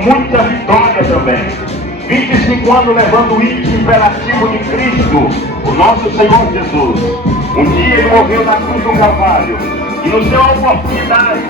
muita vitória também. 25 anos levando o ídolo imperativo de Cristo, o nosso Senhor Jesus. Um dia ele morreu na cruz do Calvário e nos deu a oportunidade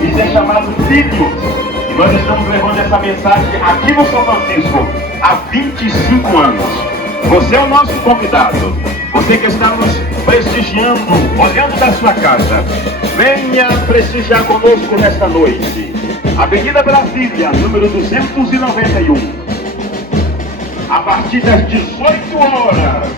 de ser chamado filho. E nós estamos levando essa mensagem aqui no São Francisco há 25 anos. Você é o nosso convidado. Você que está nos prestigiando, olhando da sua casa, venha prestigiar conosco nesta noite. Avenida Brasília, número 291. A partir das 18 horas.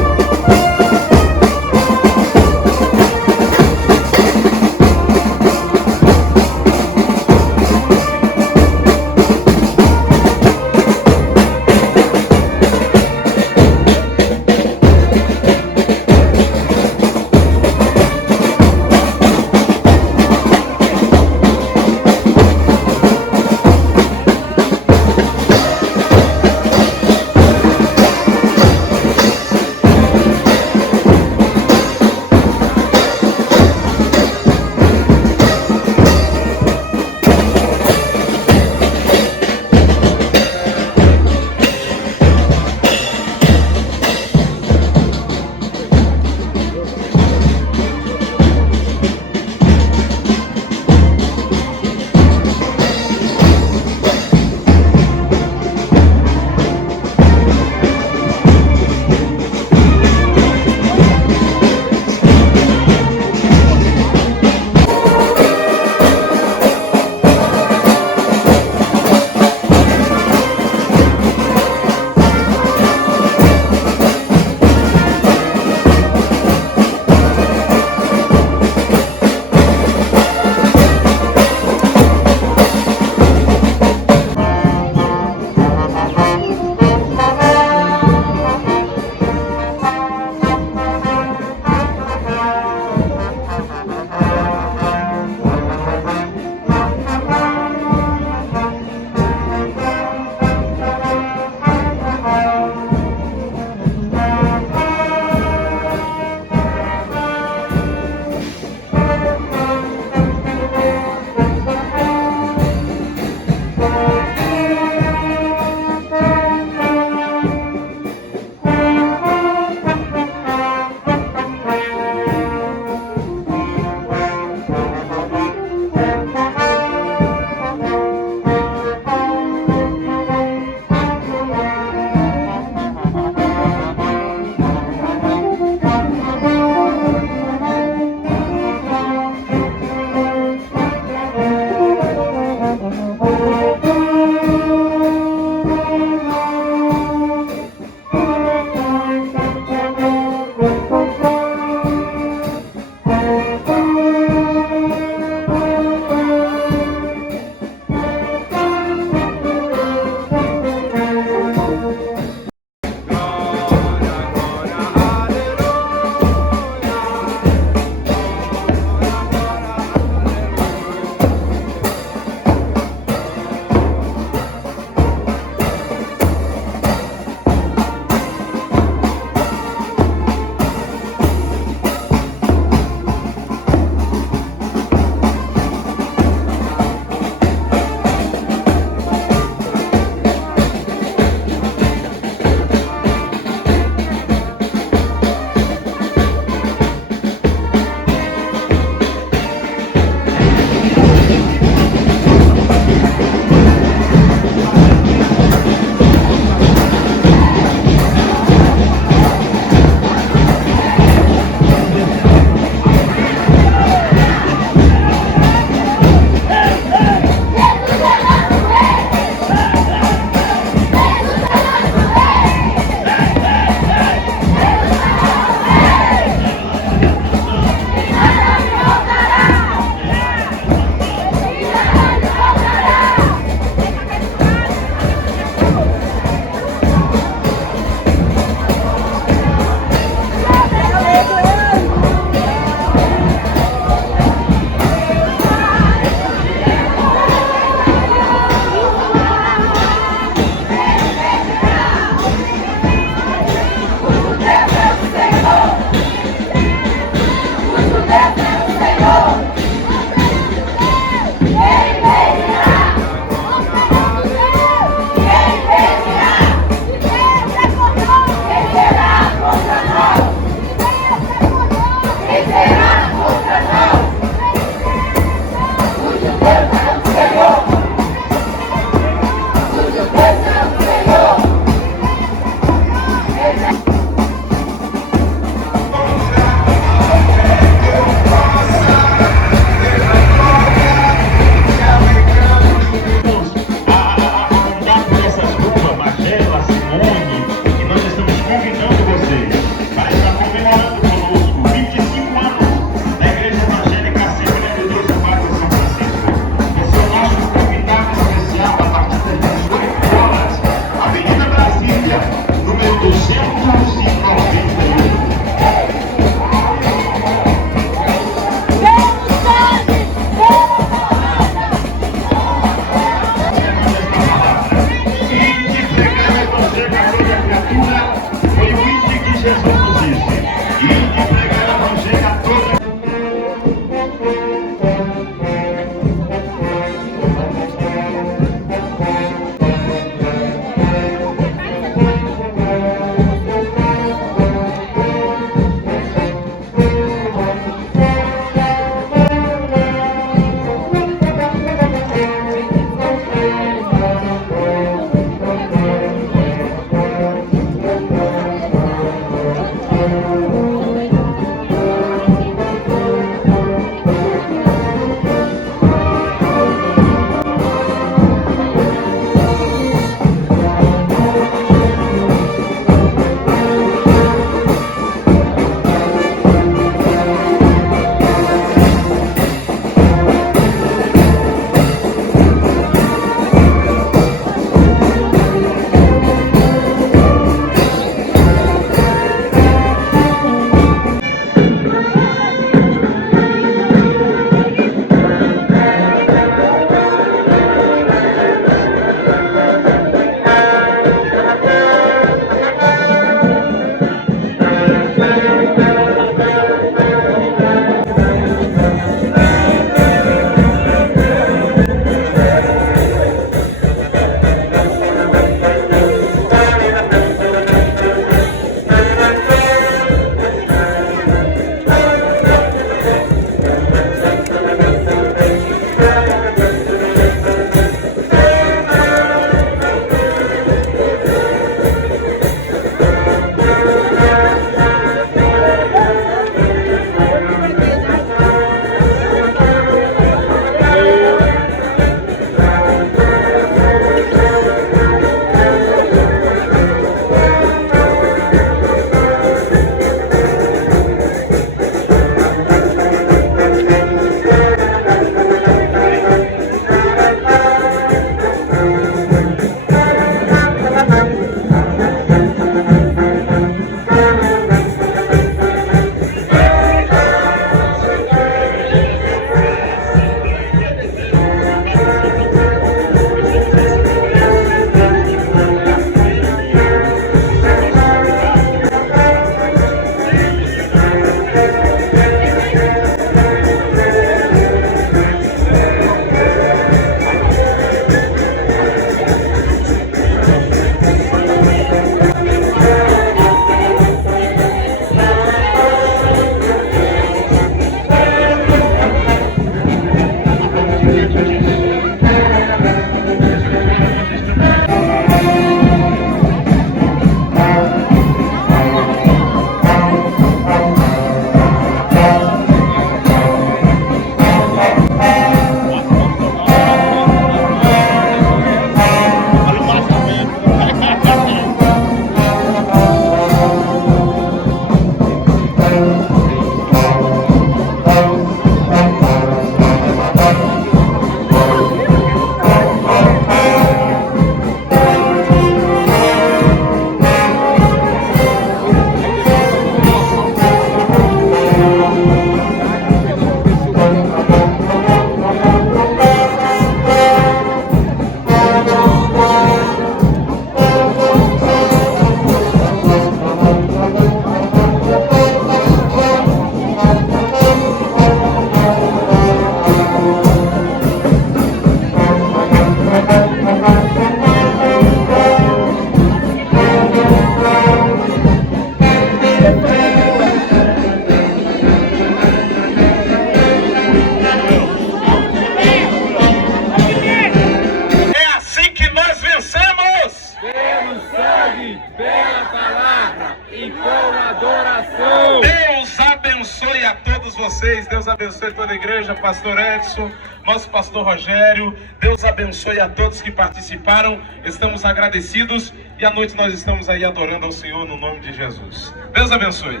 É assim que nós vencemos! Pelo sangue, pela palavra e com adoração. Deus abençoe a todos vocês, Deus abençoe toda a igreja, pastor Edson, nosso pastor Rogério, Deus abençoe a todos que participaram, estamos agradecidos e à noite nós estamos aí adorando ao Senhor no nome de Jesus. Deus abençoe.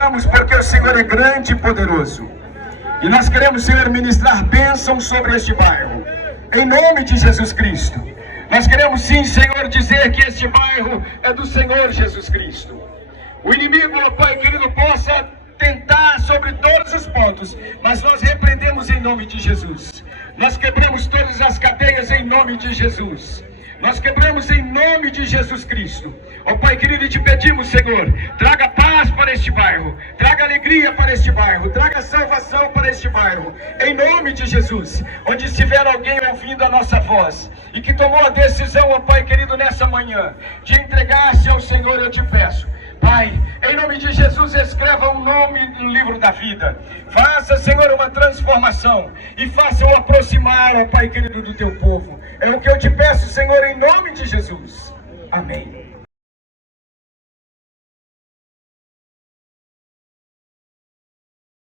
Vamos, porque o Senhor é grande e poderoso e nós queremos, Senhor, ministrar bênção sobre este bairro, em nome de Jesus Cristo. Nós queremos sim, Senhor, dizer que este bairro é do Senhor Jesus Cristo. O inimigo, ó Pai querido, possa tentar sobre todos os pontos, mas nós repreendemos em nome de Jesus. Nós quebramos todas as cadeias em nome de Jesus. Nós quebramos em nome de Jesus Cristo. Ó Pai querido, te pedimos, Senhor, traga paz para este bairro, traga alegria para este bairro, traga salvação para este bairro, em nome de Jesus. Onde estiver alguém ouvindo a nossa voz e que tomou a decisão, ó Pai querido, nessa manhã, de entregar-se ao Senhor, eu te peço, Pai, em nome de Jesus, escreva um nome no livro da vida. Faça, Senhor, uma transformação e faça-o aproximar, ó Pai querido, do teu povo. É o que eu te peço, Senhor, em nome de Jesus. Amém.